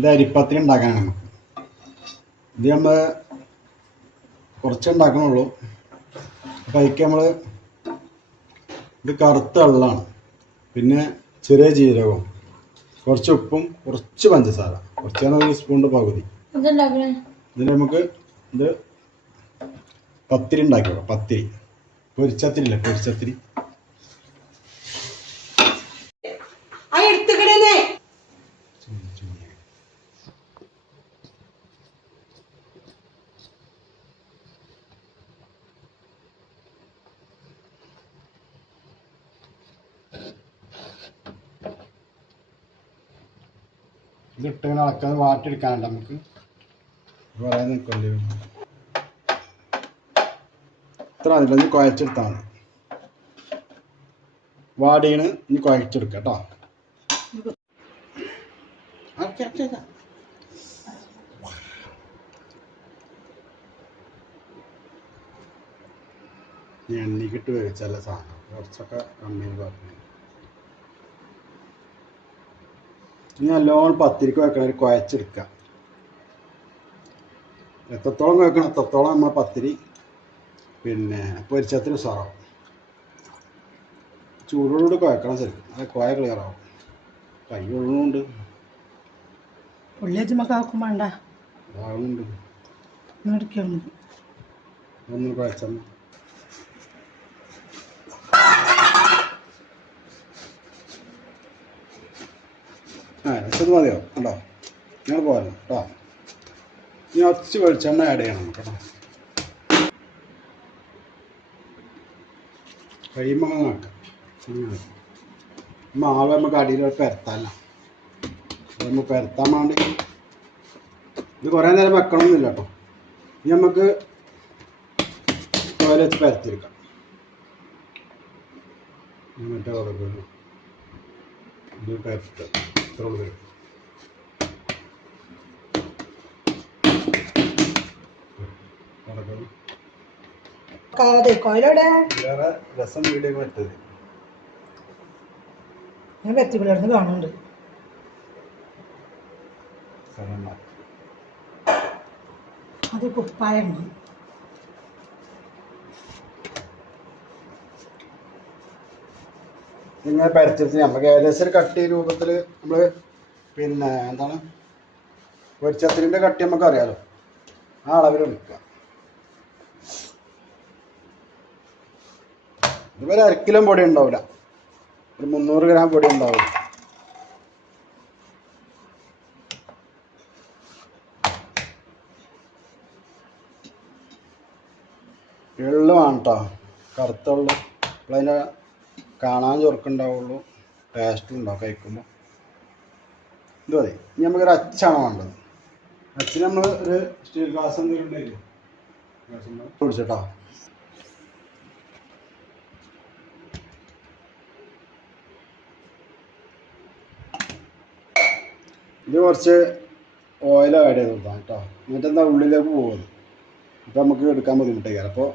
ഇത് അരിപ്പത്തിരി ഉണ്ടാക്കാനാണ് നമുക്ക്. ഇത് നമ്മൾ കുറച്ച് ഉണ്ടാക്കണുള്ളൂ. അപ്പം അതിക്ക് നമ്മൾ ഇത് കറുത്ത വെള്ളമാണ് പിന്നെ ചെറിയ ജീരകവും കുറച്ച് ഉപ്പും കുറച്ച് പഞ്ചസാര. കുറച്ച് ഒരു സ്പൂണിന്റെ പകുതി. ഇതിൽ നമുക്ക് ഇത് പത്തിരി ഉണ്ടാക്കിയോളാം പത്തിരി. പൊരിച്ചത്തിരി ഇല്ലേ പൊരിച്ചത്തിരി ആ എടുത്തുകിടന്നേ ഇത് ഇട്ട് ഇങ്ങനെ ഇളക്കാതെ വാട്ടിയെടുക്കാനുണ്ട് നമുക്ക് പറയാൻ നിൽക്കല്ലേ ഇത്ര അതില്ല ഇനി കുഴച്ചെടുത്താൽ മതി. വാടിയാണ് ഇനി കുഴച്ചെടുക്കുക കേട്ടോ എണ്ണിക്കിട്ട് വേവിച്ചല്ല സാധനം. കുറച്ചൊക്കെ കമ്മിയിൽ പറഞ്ഞു ഇനി നല്ലോണം പത്തിരിക്ക് ഒരു കുഴച്ചെടുക്കുക. എത്രത്തോളം വെക്കണം അത്രത്തോളം നമ്മൾ പത്തിരി പിന്നെ പൊരിച്ചത്തിന് ഉസാറാവും. ചൂടോടുകൂടി കുഴക്കണം ശരിക്കും. അത് കുഴ ക്ലിയറാവും കൈ ഒഴുകുന്നുണ്ട് ഉള്ളി വെച്ചുമ്പോ ആക്കും വേണ്ട ഇങ്ങോട്ടേക്കാണ് ഒന്ന്. കുഴച്ചാൽ രസത് മതിയോ? കേട്ടോ നിങ്ങൾ പോരണം കേട്ടോ? ഇനി ഒച്ച വെളിച്ചെണ്ണ ആഡ് ചെയ്യണം കേട്ടോ. കഴിയുമ്പോൾ നോക്കാം. മാവ് നമുക്ക് അടിയിൽ പരത്താല്ല നമ്മൾ പരത്താൻ വേണ്ടി. ഇത് കുറേ നേരം വെക്കണമെന്നില്ല കേട്ടോ. ഇനി നമുക്ക് തോല വെച്ച് പരത്തിയെടുക്കാം. മറ്റേ ഇത് പരത്തുക. ഇത്ര ഉള്ളൂ. കോയിലോടെ വേറെ രസം വീഡിയോ ഞാൻ കാണുന്നുണ്ട്. അത് കുപ്പായുണ്ട് ഇങ്ങനെ പരിചയത്തിന് നമുക്ക് ഏകദേശം ഒരു കട്ടി രൂപത്തിൽ നമ്മൾ പിന്നെ എന്താണ്? പൊരിച്ചത്തിരിന്റെ കട്ടി നമുക്ക് അറിയാലോ ആ അളവിൽ എടുക്കുക ഇതുവരെ അരക്കിലും കിലോ പൊടി ഉണ്ടാവില്ല ഒരു മുന്നൂറ് ഗ്രാം പൊടി ഉണ്ടാവും എള്ളു വേണം കേട്ടോ കറുത്ത എള്ളു അതിന്റെ കാണാൻ ചൊറുക്കുണ്ടാവുള്ളൂ. ടേസ്റ്റും ഉണ്ടാവും കഴിക്കുമ്പോൾ ഇത് മതി. ഇനി നമുക്കൊരു അച്ചാണ് വേണ്ടത്. അച്ഛന് നമ്മൾ ഒരു സ്റ്റീൽ ഗ്ലാസ് എന്തെങ്കിലും ഉണ്ടായില്ലേ കുടിച്ചിട്ടോ ഇത് കുറച്ച് ഓയിൽ ആഡ് ചെയ്ത് കൊടുക്കാം കേട്ടോ. എന്നിട്ട് എന്താ ഉള്ളിലേക്ക് പോകുന്നത്? അപ്പോൾ നമുക്ക് എടുക്കാൻ ബുദ്ധിമുട്ടായി. അപ്പോൾ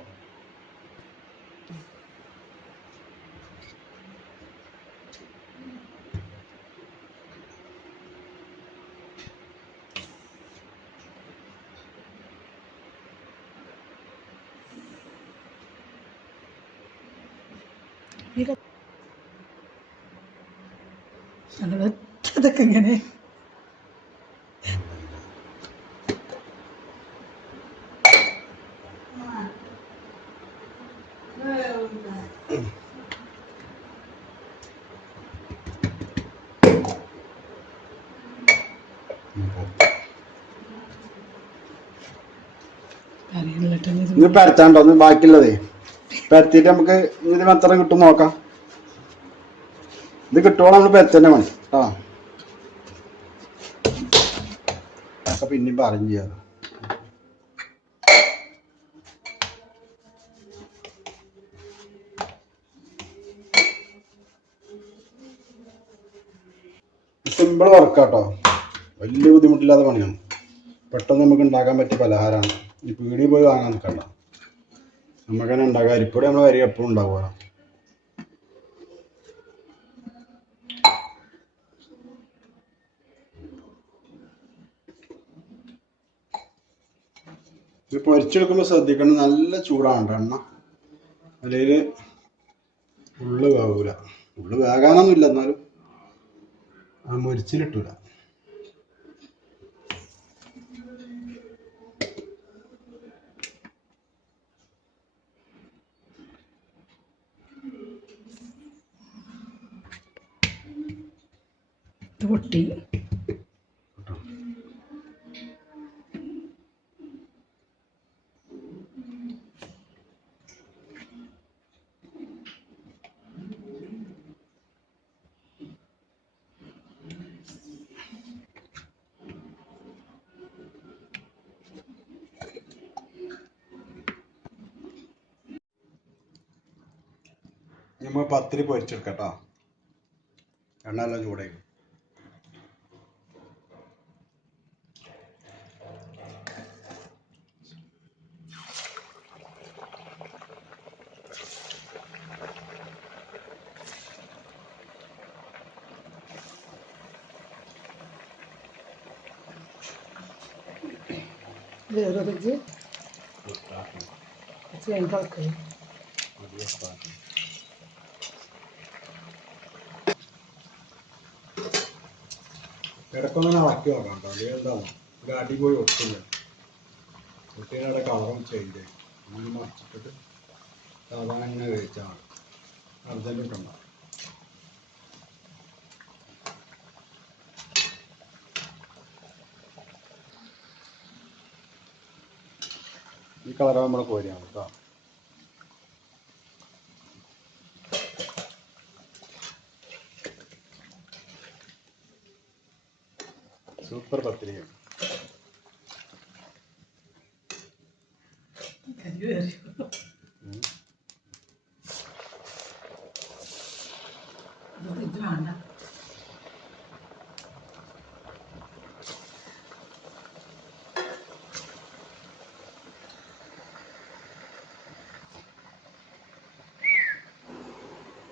അതൊക്കെ ഇങ്ങനെ ഇത് പരത്താണ്ടോ ഒന്ന് ബാക്കിയുള്ളതേ. പരത്തിയിട്ട് നമുക്ക് ഇത് എത്ര കിട്ടും നോക്കാം. ഇത് കിട്ടുവോളം നമ്മൾ പരത്തന്നെ വേണം അതൊക്കെ പിന്നെയും പറഞ്ഞു ചെയ്യാം. സിമ്പിൾ വർക്കാട്ടോ വലിയ ബുദ്ധിമുട്ടില്ലാത്ത പണിയാണ്. പെട്ടെന്ന് നമുക്ക് ഉണ്ടാക്കാൻ പറ്റിയ പലഹാരമാണ്. ഈ പീടിയിൽ പോയി വാങ്ങാൻ നിൽക്കണ്ട. നമുക്ക് തന്നെ ഉണ്ടാക്കാം. അരിപ്പൊടി നമ്മൾ വരിക എപ്പോഴും ഉണ്ടാവുക ഇത് പൊരിച്ചെടുക്കുമ്പോൾ ശ്രദ്ധിക്കണം നല്ല ചൂടാണ് എണ്ണ. അല്ലെങ്കിൽ ഉള്ളു വേകൂല ഉള്ളു വേകാനൊന്നുമില്ല എന്നാലും. ആ മുരിച്ചിലിട്ടൂല. പൊട്ടി. നമ്മൾ പത്തിരി പൊരിച്ചെടുക്കാം കേട്ടോ എണ്ണ എല്ലാം ചൂടായി വേറെ വെച്ച് വെച്ച് കഴിഞ്ഞ് കളക്കുക ഇടക്കൊന്നും ഇളക്കി നോക്കാം കേട്ടോ. അല്ലെങ്കിൽ എന്താണോ ഒരു അടി പോയി ഒട്ടില്ല ഒട്ടിയുടെ കളറും ചേഞ്ച് മറിച്ചിട്ടിട്ട് സാധാരണ ഇങ്ങനെ കഴിച്ചാൽ മതി. അർജന്റ് ഈ കളറാകുമ്പോൾ കോരിയാണ് കേട്ടോ. വേണ്ട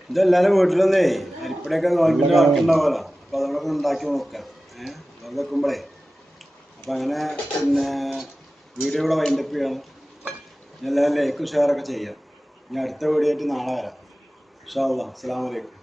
ഇതെല്ലാരും വീട്ടിലൊന്നേ അരിപ്പടയൊക്കെ നോക്കിട്ട് ആക്കുണ്ടാവുമല്ലോ അപ്പൊ അതോടൊക്കെ ഉണ്ടാക്കി നോക്കാം. ഏഹ് അത് വെക്കുമ്പോഴേ അപ്പൊ അങ്ങനെ പിന്നെ വീഡിയോ ഇവിടെ വൈൻഡപ്പ് ചെയ്യണം. എല്ലാവരും ലൈക്കും ഷെയറൊക്കെ ചെയ്യാം. ഇനി അടുത്ത വീഡിയോ ആയിട്ട് നാളെ വരാം. ഇൻഷാ അല്ലാ അസ്സലാമു അലൈക്കും.